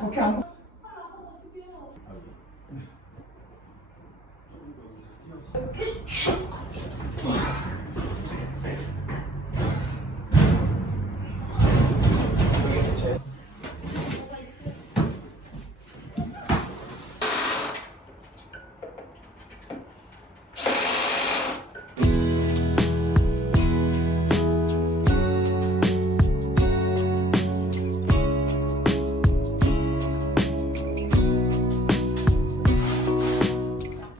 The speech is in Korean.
오케이 안 쭉!